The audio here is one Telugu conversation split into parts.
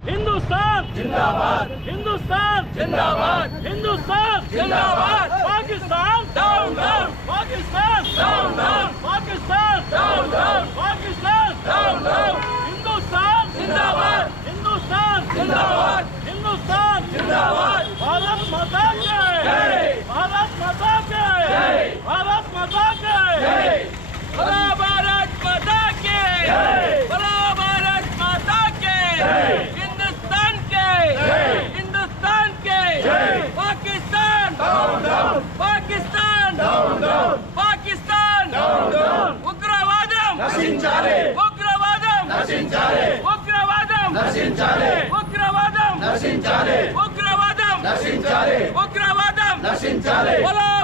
హిందుస్థాన్! జిందాబాద్! హిందుస్థాన్! జిందాబాద్! హిందుస్థాన్! జిందాబాద్! Pakistan! Down down! Pakistan! Down down! Pakistan! Down down! Pakistan! Down down! Hindustan! జిందాబాద్! హిందుస్థాన్! జిందాబాద్! హిందుస్థాన్ జిందాబాద్ భారత్ మాతా కి జై భారత్ పాలించాలి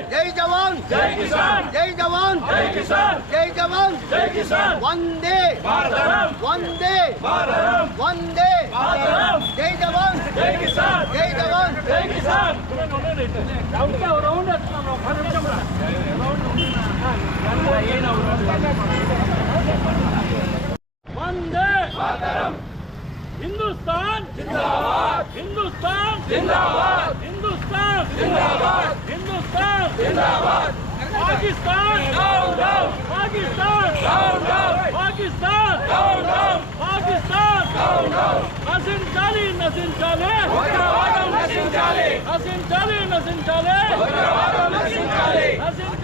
जय जवान जय किसान जय जवान जय किसान जय जवान जय किसान वंदे भारतम वंदे भारतम वंदे भारतम जय जवान जय किसान जय जवान जय किसान वंदे मातरम हिंदुस्तान जिंदाबाद हिंदुस्तान जिंदाबाद पाकिस्तान पाकिस्तान पाकिस्तान पाकिस्तान हसीन चाली नसीन चाले हसीन चाली नसीन चाले हसीन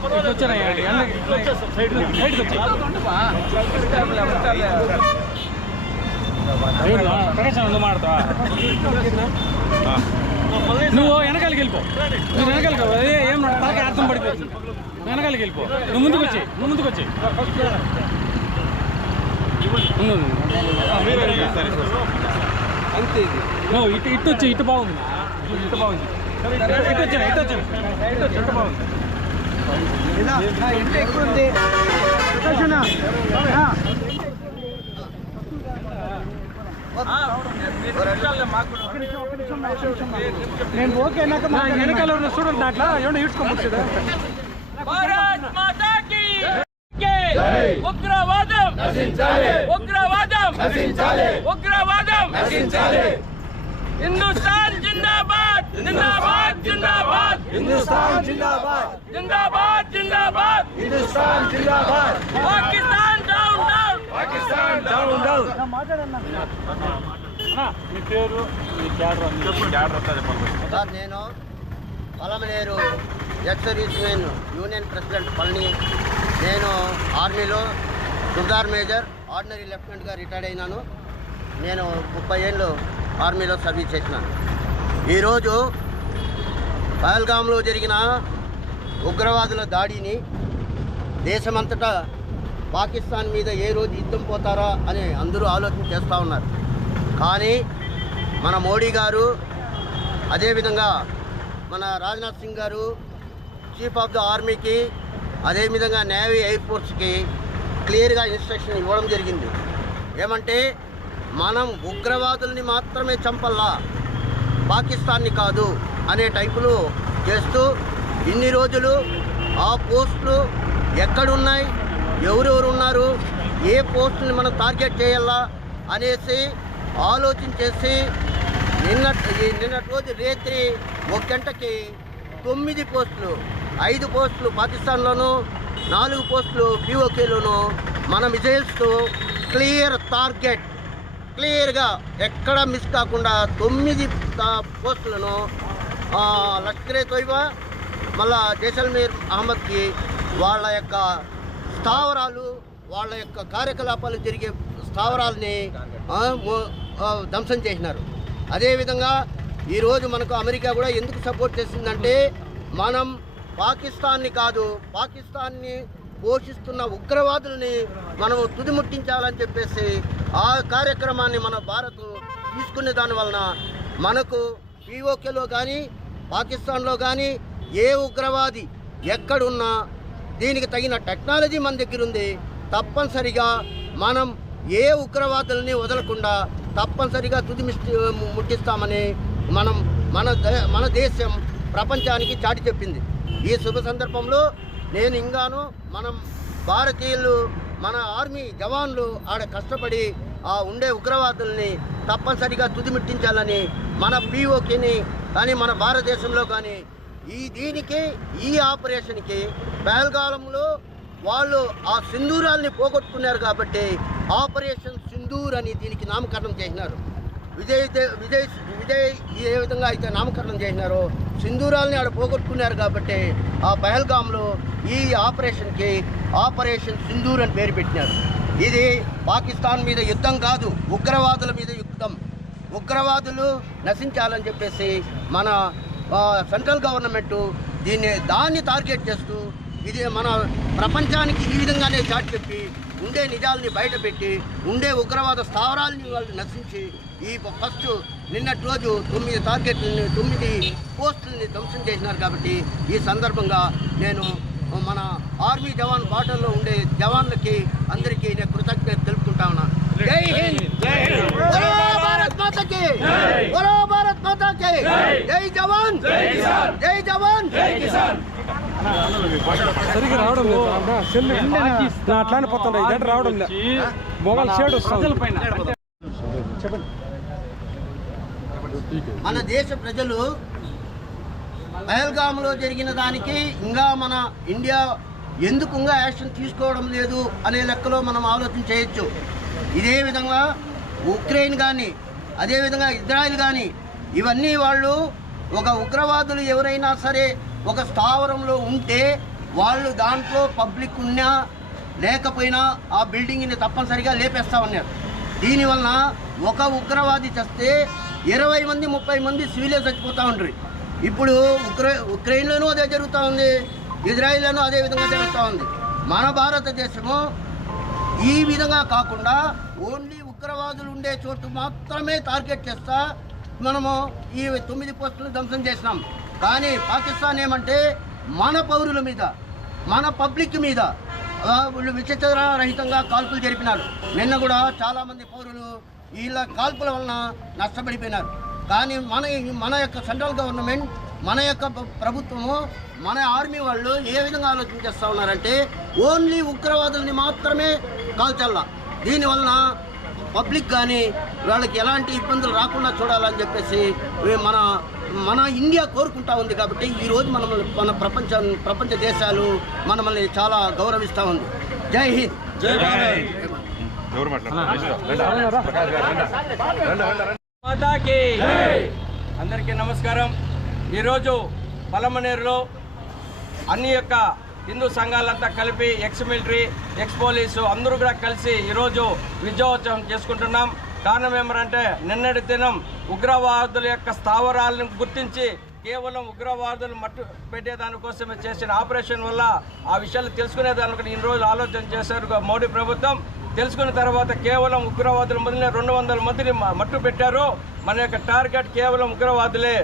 కొంచెం నువ్వు వెనకాలకి వెళ్ళిపో నువ్వు వెనకాలకి పో. అదే ఏం తలకి అర్థం పడిపోతుంది నువ్వు వెనకాలకి వెళ్ళిపో నువ్వు ముందుకు వచ్చి నువ్వు ముందుకు వచ్చి నువ్వు ఇటు ఇటు వచ్చి ఇటు బాగుంది ఇటు బాగుంది ఇటు వచ్చాను ఇటు వచ్చాను ఇటు వచ్చి ఇటు బాగుంది ఎంత ఎక్కువ ఉంది. నేను ఓకే వెనకాల ఉన్న చూడండి దాంట్లో ఏమన్నా ఈడ్చుకోవచ్చు ఉగ్రవాదం! హిందుస్థాన్ జిందాబాద్! జిందాబాద్ జిందాబాద్. హిందుస్థాన్ జిందాబాద్. జిందాబాద్ జిందాబాద్. హిందుస్థాన్ జిందాబాద్. Pakistan down down Pakistan down down మీ పేరు మీ క్యాడర్ సార్ నేను Palamaneru ex servicemen union president Palani. నేను ఆర్మీలో సుల్దార్ మేజర్ ఆర్డినరీ లెఫ్టినెంట్గా రిటైర్డ్ అయినాను. నేను ముప్పై ఏళ్ళు ఆర్మీలో సర్వీస్ చేసినాను. ఈరోజు పహల్గాంలో జరిగిన ఉగ్రవాదుల దాడిని దేశమంతటా పాకిస్తాన్ మీద ఏ రోజు యుద్ధం పోతారా అని అందరూ ఆలోచన చేస్తూ ఉన్నారు. కానీ మన మోడీ గారు అదేవిధంగా మన రాజ్నాథ్ సింగ్ గారు చీఫ్ ఆఫ్ ద ఆర్మీకి అదేవిధంగా నేవీ ఎయిర్ ఫోర్స్కి క్లియర్గా ఇన్స్ట్రక్షన్ ఇవ్వడం జరిగింది. ఏమంటే మనం ఉగ్రవాదుల్ని మాత్రమే చంపల్లా. పాకిస్తాన్ని కాదు అనే టైపులో చేస్తూ ఇన్ని రోజులు ఆ పోస్టులు ఎక్కడున్నాయి ఎవరెవరు ఉన్నారు ఏ పోస్టుని మనం టార్గెట్ చేయాలా అనేసి ఆలోచించేసి నిన్న నిన్నటి రోజు రేత్రి ఒక గంటకి తొమ్మిది పోస్టులు ఐదు పోస్టులు పాకిస్తాన్లోను నాలుగు పోస్టులు పిఓకేలోను మనం మిజైల్స్తో క్లియర్ టార్గెట్ క్లియర్గా ఎక్కడ మిస్ కాకుండా తొమ్మిది పోస్టులను లష్కరే తోయిబా మళ్ళా జైసల్మీర్ అహ్మద్కి వాళ్ళ యొక్క స్థావరాలు వాళ్ళ యొక్క కార్యకలాపాలు జరిగే స్థావరాలని ధ్వంసం చేసినారు. అదేవిధంగా ఈరోజు మనకు అమెరికా కూడా ఎందుకు సపోర్ట్ చేసిందంటే మనం పాకిస్తాన్ని కాదు పాకిస్తాన్ని పోషిస్తున్న ఉగ్రవాదుల్ని మనం తుదిముట్టించాలని చెప్పేసి ఆ కార్యక్రమాన్ని మన భారత్ తీసుకునే దాని వలన మనకు పీఓకేలో కానీ పాకిస్తాన్లో కానీ ఏ ఉగ్రవాది ఎక్కడున్నా దీనికి తగిన టెక్నాలజీ మన దగ్గర ఉంది. తప్పనిసరిగా మనం ఏ ఉగ్రవాదుల్ని వదలకుండా తప్పనిసరిగా తుది ముట్టిస్తామని మనం మన మన దేశం ప్రపంచానికి చాటి చెప్పింది. ఈ శుభ సందర్భంలో నేను ఇంగాను మనం భారతీయులు మన ఆర్మీ జవాన్లు ఆడ కష్టపడి ఆ ఉండే ఉగ్రవాదుల్ని తప్పనిసరిగా తుదిమిట్టించాలని మన పీఓకిని కానీ మన భారతదేశంలో కానీ ఈ దీనికి ఈ ఆపరేషన్కి పహల్గాలంలో వాళ్ళు ఆ సింధూరాల్ని పోగొట్టుకున్నారు కాబట్టి ఆపరేషన్ సింధూర్ అని దీనికి నామకరణం చేసినారు. విజయ్ దే- విజయ్ విజయ్ ఏ విధంగా అయితే నామకరణం చేసినారో సింధూరాలని ఆడ పోగొట్టుకున్నారు కాబట్టి ఆ పహల్గామ్లో ఈ ఆపరేషన్కి ఆపరేషన్ సింధూర్ అని పేరు పెట్టినారు. ఇది పాకిస్తాన్ మీద యుద్ధం కాదు ఉగ్రవాదుల మీద యుద్ధం. ఉగ్రవాదులు నశించాలని చెప్పేసి మన సెంట్రల్ గవర్నమెంట్ దీన్ని దాన్ని టార్గెట్ చేస్తూ ఇది మన ప్రపంచానికి ఈ విధంగానే చాటి చెప్పి ఉండే నిజాలని బయటపెట్టి ఉండే ఉగ్రవాద స్థావరాలని వాళ్ళు నశించి ఈ ఫస్ట్ నిన్నటి రోజు తొమ్మిది టార్గెట్లని తొమ్మిది పోస్టులని ధ్వంసం చేసినారు కాబట్టి ఈ సందర్భంగా నేను మన ఆర్మీ జవాన్ బాటల్లో ఉండే జవాన్లకి అందరికీ నేను కృతజ్ఞత తెలుపుకుంటా ఉన్నాను జై హింద్! బోలో భారత్ మాతకి! బోలో భారత్ మాతకి! జై జవాన్! జై జవాన్! సరిగ్గా రావడం లేదు. నా సెల్ నా అట్లానే పోతుండే ఇదంటే రావడం లేదు మొబైల్ షేడ్ వస్తుంది. చెప్పండి. మన దేశ ప్రజలు పహల్గామ్లో జరిగిన దానికి ఇంకా మన ఇండియా ఎందుకు ఇంకా యాక్షన్ తీసుకోవడం లేదు అనే లెక్కలో మనం ఆలోచన చేయొచ్చు. ఇదే విధంగా ఉక్రెయిన్ కానీ అదేవిధంగా ఇజ్రాయెల్ కానీ ఇవన్నీ వాళ్ళు ఒక ఉగ్రవాదులు ఎవరైనా సరే ఒక స్థావరంలో ఉంటే వాళ్ళు దాంట్లో పబ్లిక్ ఉన్నా లేకపోయినా ఆ బిల్డింగ్ని తప్పనిసరిగా లేపేస్తా ఉన్నారు. దీనివలన ఒక ఉగ్రవాది చస్తే ఇరవై మంది ముప్పై మంది సివిలే చచ్చిపోతూ ఉంటారు ఇప్పుడు ఉక్రె ఉక్రెయిన్లోనూ అదే జరుగుతూ ఉంది. ఇజ్రాయిల్లోనూ అదే విధంగా జరుగుతూ ఉంది. మన భారతదేశము ఈ విధంగా కాకుండా ఓన్లీ ఉగ్రవాదులు ఉండే చోటు మాత్రమే టార్గెట్ చేస్తా మనము ఈ తొమ్మిది పోస్టులు ధ్వంసం చేసినాం. కానీ పాకిస్తాన్ ఏమంటే మన పౌరుల మీద మన పబ్లిక్ మీద ఆ, వీళ్ళు రహితంగా కాల్పులు జరిపినారు. నిన్న కూడా చాలామంది పౌరులు వీళ్ళ కాల్పుల వలన నష్టపడిపోయినారు. కానీ మన మన యొక్క సెంట్రల్ గవర్నమెంట్ మన యొక్క ప్రభుత్వము మన ఆర్మీ వాళ్ళు ఏ విధంగా ఆలోచన చేస్తూ ఉన్నారంటే ఓన్లీ ఉగ్రవాదుల్ని మాత్రమే కాల్చల్లా దీనివలన పబ్లిక్ కానీ వాళ్ళకి ఎలాంటి ఇబ్బందులు రాకుండా చూడాలని చెప్పేసి మన మన ఇండియా కోరుకుంటా ఉంది కాబట్టి ఈరోజు మనం మన ప్రపంచం ప్రపంచ దేశాలు మనల్ని చాలా గౌరవిస్తూ ఉంది. జై హింద్. అందరికీ నమస్కారం. ఈరోజు పలమనేరులో అన్ని యొక్క హిందూ సంఘాలంతా కలిపి ఎక్స్ మిలిటరీ ఎక్స్ పోలీసు అందరూ కూడా కలిసి ఈరోజు విజయోత్సవం చేసుకుంటున్నాం. కారణం ఏమరంటే నిన్నటి దినం ఉగ్రవాదుల యొక్క స్థావరాలను గుర్తించి కేవలం ఉగ్రవాదులు మట్టు పెట్టేదానికోసమే చేసిన ఆపరేషన్ వల్ల ఆ విషయాలు తెలుసుకునే దానికి ఇన్ని రోజులు ఆలోచన చేశారు మోడీ ప్రభుత్వం. తెలుసుకున్న తర్వాత కేవలం ఉగ్రవాదుల మొదలైన రెండు వందల మందిని మట్టు పెట్టారు. మన యొక్క టార్గెట్ కేవలం ఉగ్రవాదులే.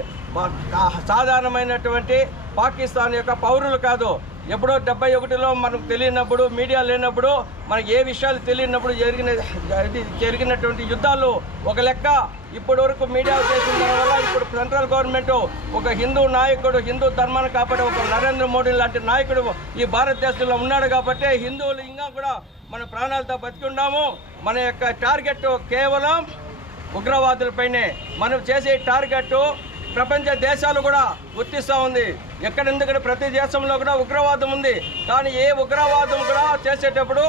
సాధారణమైనటువంటి పాకిస్తాన్ యొక్క పౌరులు కాదు. ఎప్పుడో డెబ్బై ఒకటిలో మనకు తెలియనప్పుడు మీడియా లేనప్పుడు మనకి ఏ విషయాలు తెలియనప్పుడు జరిగిన జరిగినటువంటి యుద్ధాలు ఒక లెక్క. ఇప్పటి వరకు మీడియా చేసిన వల్ల ఇప్పుడు సెంట్రల్ గవర్నమెంట్ ఒక హిందూ నాయకుడు హిందూ ధర్మాన్ని కాపాడే ఒక నరేంద్ర మోడీ లాంటి నాయకుడు ఈ భారతదేశంలో ఉన్నాడు కాబట్టి హిందువులు ఇంకా కూడా మన ప్రాణాలతో బతికి ఉన్నాము మన యొక్క టార్గెట్ కేవలం ఉగ్రవాదులపైనే మనం చేసే టార్గెట్ ప్రపంచ దేశాలు కూడా గుర్తిస్తూ ఉంది. ఎక్కడెందుకంటే ప్రతి దేశంలో కూడా ఉగ్రవాదం ఉంది. కానీ ఏ ఉగ్రవాదం కూడా చేసేటప్పుడు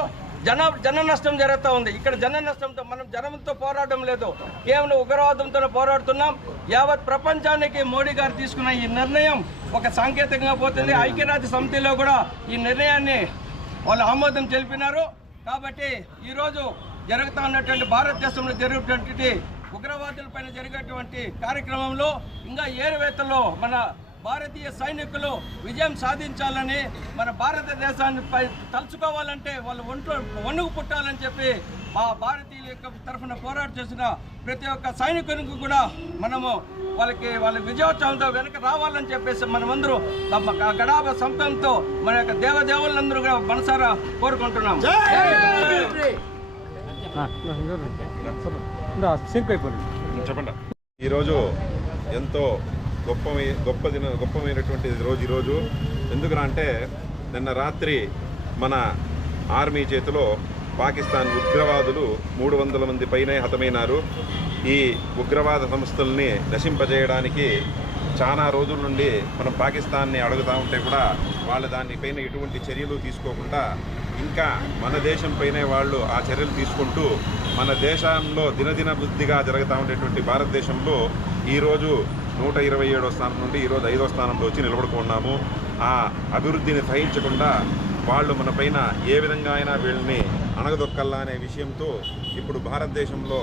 జన జన నష్టం జరుగుతూ ఉంది. ఇక్కడ జన నష్టంతో మనం జనంతో పోరాటం లేదు. కేవలం ఉగ్రవాదంతో పోరాడుతున్నాం. యావత్ ప్రపంచానికి మోడీ గారు తీసుకున్న ఈ నిర్ణయం ఒక సాంకేతికంగా పోతుంది. ఐక్యరాజ్య సమితిలో కూడా ఈ నిర్ణయాన్ని వాళ్ళు ఆమోదం తెలిపినారు. కాబట్టి ఈరోజు జరుగుతూ ఉన్నటువంటి భారతదేశంలో జరుగుతున్నటువంటి ఉగ్రవాదులపైన జరిగేటువంటి కార్యక్రమంలో ఇంకా ఏరువేతలో మన భారతీయ సైనికులు విజయం సాధించాలని మన భారతదేశాన్ని తలుచుకోవాలంటే వాళ్ళు ఒంట్లో వణుగు పుట్టాలని చెప్పి మా భారతీయుల యొక్క తరఫున పోరాటం చేసిన ప్రతి ఒక్క సైనికునికి కూడా మనము వాళ్ళకి వాళ్ళ విజయోత్సవంతో వెనక రావాలని చెప్పేసి మనమందరూ తమ గడాభ సంతంతో మన యొక్క దేవదేవులందరూ కూడా మనసారా కోరుకుంటున్నాం సింక్ అయిపోయింది. చెప్పండి. ఈరోజు ఎంతో గొప్ప గొప్ప దిన గొప్పమైనటువంటి రోజు ఈరోజు. ఎందుకురా అంటే నిన్న రాత్రి మన ఆర్మీ చేతిలో పాకిస్తాన్ ఉగ్రవాదులు మూడు వందల మంది పైనే హతమైనారు. ఈ ఉగ్రవాద సంస్థల్ని నశింపజేయడానికి చాలా రోజుల నుండి మనం పాకిస్తాన్ని అడుగుతూ ఉంటే కూడా వాళ్ళు దానిపైన ఎటువంటి చర్యలు తీసుకోకుండా ఇంకా మన దేశంపైనే వాళ్ళు ఆ చర్యలు తీసుకుంటూ మన దేశంలో దినదిన వృద్ధిగా జరుగుతూ ఉండేటువంటి భారతదేశంలో ఈరోజు నూట ఇరవై ఏడో స్థానం నుండి ఈరోజు ఐదో స్థానంలో వచ్చి నిలబడుకున్నాము ఆ అభివృద్ధిని సహించకుండా వాళ్ళు మన పైన ఏ విధంగా అయినా వీళ్ళని అణగదొక్కల్లా అనే విషయంతో ఇప్పుడు భారతదేశంలో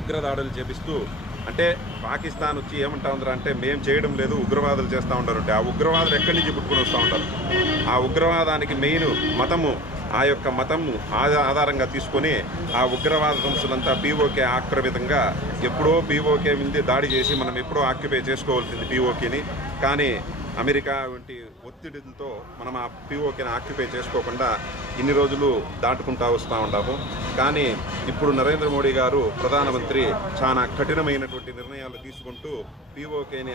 ఉగ్రదాడులు చేపిస్తూ అంటే పాకిస్తాన్ వచ్చి ఏమంటా ఉందరా అంటే మేము చేయడం లేదు ఉగ్రవాదులు చేస్తూ ఉంటారు. ఆ ఉగ్రవాదులు ఎక్కడి నుంచి పుట్టుకుని వస్తూ ఉంటారు? ఆ ఉగ్రవాదానికి మెయిన్ మతము ఆ యొక్క మతము ఆధారంగా తీసుకొని ఆ ఉగ్రవాద సంస్థలంతా పీఓకే ఆక్రమితంగా ఎప్పుడో పీఓకే మీద దాడి చేసి మనం ఎప్పుడో ఆక్యుపై చేసుకోవాల్సింది పీఓకేని కానీ అమెరికా వంటి ఒత్తిడితో మనం ఆ పీఓకేని ఆక్యుపై చేసుకోకుండా ఇన్ని రోజులు దాటుకుంటా వస్తూ ఉంటాము కానీ ఇప్పుడు నరేంద్ర మోడీ గారు ప్రధానమంత్రి చాలా కఠినమైనటువంటి నిర్ణయాలు తీసుకుంటూ పీఓకేని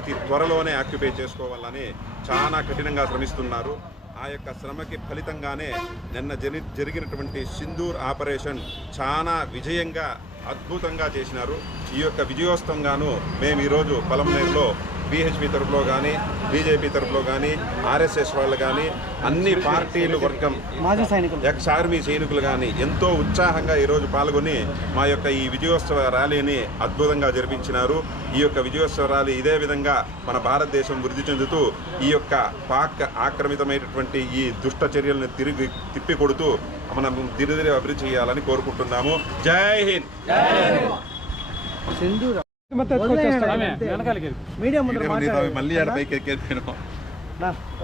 అతి త్వరలోనే ఆక్యుపై చేసుకోవాలని చాలా కఠినంగా శ్రమిస్తున్నారు. ఆ యొక్క శ్రమకి ఫలితంగానే నిన్న జరి జరిగినటువంటి సింధూర్ ఆపరేషన్ చాలా విజయంగా అద్భుతంగా చేసినారు. ఈ యొక్క విజయోత్సవంగాను మేము ఈరోజు పలమనేరులో బీహెచ్పి తరఫులో కానీ బీజేపీ తరఫులో కానీ ఆర్ఎస్ఎస్ వాళ్ళు కానీ అన్ని పార్టీలు వర్గం మాజీ సైనికులు. ఎక్స్ ఆర్మీ సైనికులు కానీ ఎంతో ఉత్సాహంగా ఈరోజు పాల్గొని మా యొక్క ఈ విజయోత్సవ ర్యాలీని అద్భుతంగా జరిపించినారు. ఈ యొక్క విజయోత్సవ ర్యాలీ ఇదే విధంగా మన భారతదేశం వృద్ధి చెందుతూ ఈ యొక్క పాక్ ఆక్రమితమైనటువంటి ఈ దుష్ట చర్యలను తిరిగి తిప్పికొడుతూ మనం దినదిరి అభివృద్ధి చేయాలని కోరుకుంటున్నాము. జై హింద్!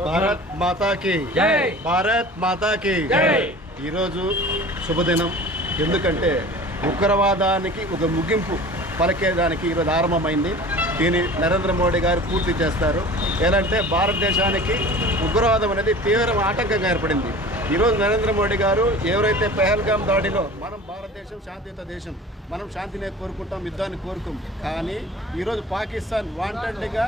భారత్ మాతాకి. జై. భారత్ మాతాకి. ఈరోజు శుభదినం. ఎందుకంటే ఉగ్రవాదానికి ఒక ముగింపు పలికేదానికి ఈరోజు ఆరంభమైంది. దీన్ని నరేంద్ర మోడీ గారు పూర్తి చేస్తారు. ఎలా అంటే భారతదేశానికి ఉగ్రవాదం అనేది తీవ్ర ఆటంకంగా ఏర్పడింది. ఈరోజు నరేంద్ర మోడీ గారు ఎవరైతే పెహల్గాం దాడిలో మనం భారతదేశం శాంతియుత దేశం మనం శాంతినే కోరుకుంటాం యుద్ధాన్ని కోరుకోం కానీ ఈరోజు పాకిస్తాన్ వాంటెడ్గా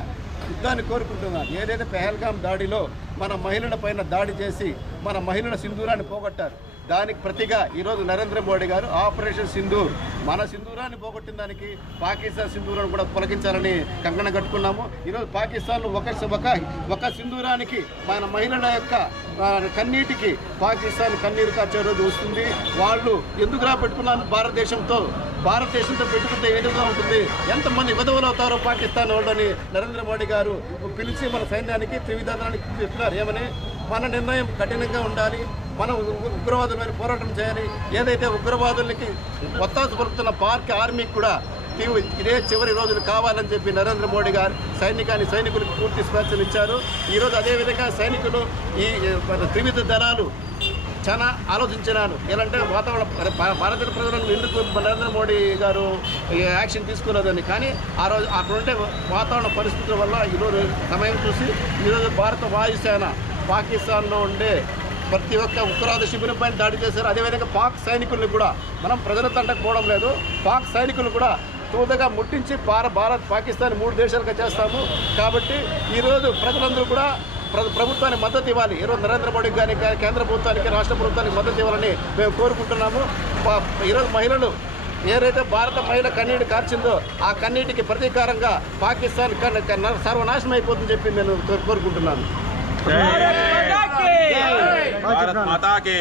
యుద్ధాన్ని కోరుకుంటున్నారు. ఏదైతే పెహల్గాం దాడిలో మన మహిళల పైన దాడి చేసి మన మహిళల సింధూరాన్ని పోగొట్టారు దానికి ప్రతిగా ఈరోజు నరేంద్ర మోడీ గారు ఆపరేషన్ సింధూర్ మన సింధూరాన్ని పోగొట్టిన దానికి పాకిస్తాన్ సింధూరాన్ని కూడా పొలగించాలని కంకణం కట్టుకున్నాము. ఈరోజు పాకిస్తాన్ ఒక ఒక ఒక సింధూరానికి మన మహిళల యొక్క కన్నీటికి పాకిస్తాన్ కన్నీరు కాచే రోజు వస్తుంది. వాళ్ళు ఎందుకు రా పెట్టుకున్నాను భారతదేశంతో? భారతదేశంతో పెట్టుకుంటే ఎదురుగా విధంగా ఉంటుంది? ఎంతమంది విధవులు అవుతారో పాకిస్తాన్ వాళ్ళని నరేంద్ర మోడీ గారు పిలిచి మన సైన్యానికి త్రివిధానానికి చెప్తున్నారు. ఏమని? మన నిర్ణయం కఠినంగా ఉండాలి. మనం ఉ- పోరాటం చేయాలి. ఏదైతే ఉగ్రవాదులకి ఒత్తాసు పలుకుతున్న పార్క్ ఆర్మీకి కూడా ఇదే చివరి రోజులు కావాలని చెప్పి నరేంద్ర మోడీ గారు సైనికాన్ని సైనికులకు పూర్తి స్వేచ్ఛనిచ్చారు ఈరోజు అదేవిధంగా సైనికులు ఈ త్రివిధ దళాలు చాలా ఆలోచించినాను ఎలాంటే వాతావరణ భారత ప్రజలను ఎందుకు నరేంద్ర మోడీ గారు యాక్షన్ తీసుకున్నదని. కానీ ఆ రోజు అక్కడుంటే వాతావరణ పరిస్థితుల వల్ల ఈరోజు సమయం చూసి ఈరోజు భారత వాయుసేన పాకిస్తాన్లో ఉండే ప్రతి ఒక్క ఉగ్రవాద శిబిరం పైన దాడి చేశారు. అదేవిధంగా పాక్ సైనికుల్ని కూడా మనం ప్రజల తండకు పోవడం లేదు. పాక్ సైనికులు కూడా తూదగా ముట్టించి భార భారత్ పాకిస్తాన్ మూడు దేశాలుగా చేస్తాము. కాబట్టి ఈరోజు ప్రజలందరూ కూడా ప్ర- ప్రభుత్వానికి మద్దతు ఇవ్వాలి. ఈరోజు నరేంద్ర మోడీ కానీ కేంద్ర ప్రభుత్వానికి రాష్ట్ర ప్రభుత్వానికి మద్దతు ఇవ్వాలని మేము కోరుకుంటున్నాము. ఈరోజు మహిళలు ఏదైతే భారత మహిళ కన్నీటి కార్చిందో ఆ కన్నీటికి ప్రతీకారంగా పాకిస్తాన్ సర్వనాశనం అయిపోతుందని చెప్పి నేను కోరుకుంటున్నాను. భారత్ మాతాకి.